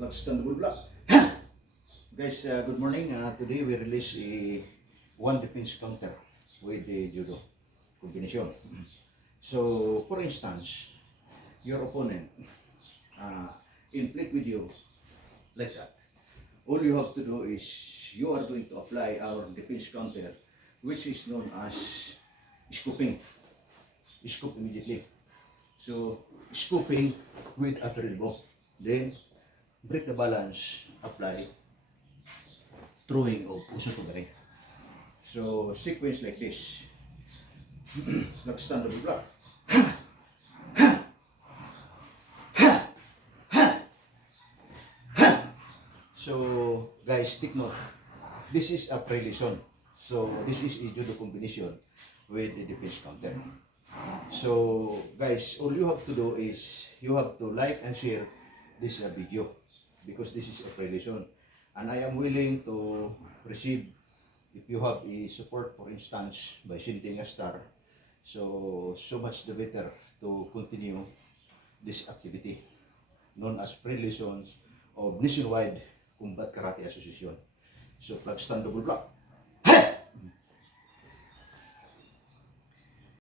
Understandable block. Guys, good morning. Today we release a one defense counter with the judo combination. So, for instance, your opponent inflict with you like that. All you have to do is you are going to apply our defense counter, which is known as scooping. Scoop immediately. So, scooping with upper elbow. Then, break the balance, apply, throwing of puso to bari. So, sequence like this. Nag-stand on the block. So, guys, take note. This is a pre-lesson. So, this is a judo combination with the defense counter. So, guys, all you have to do is you have to like and share this video because this is a pre-lesson. And I am willing to receive if you have a support, for instance, by sending a star. So much the better to continue this activity known as pre-lessons of Nationwide Combat Karate Association. So, flag stand double block.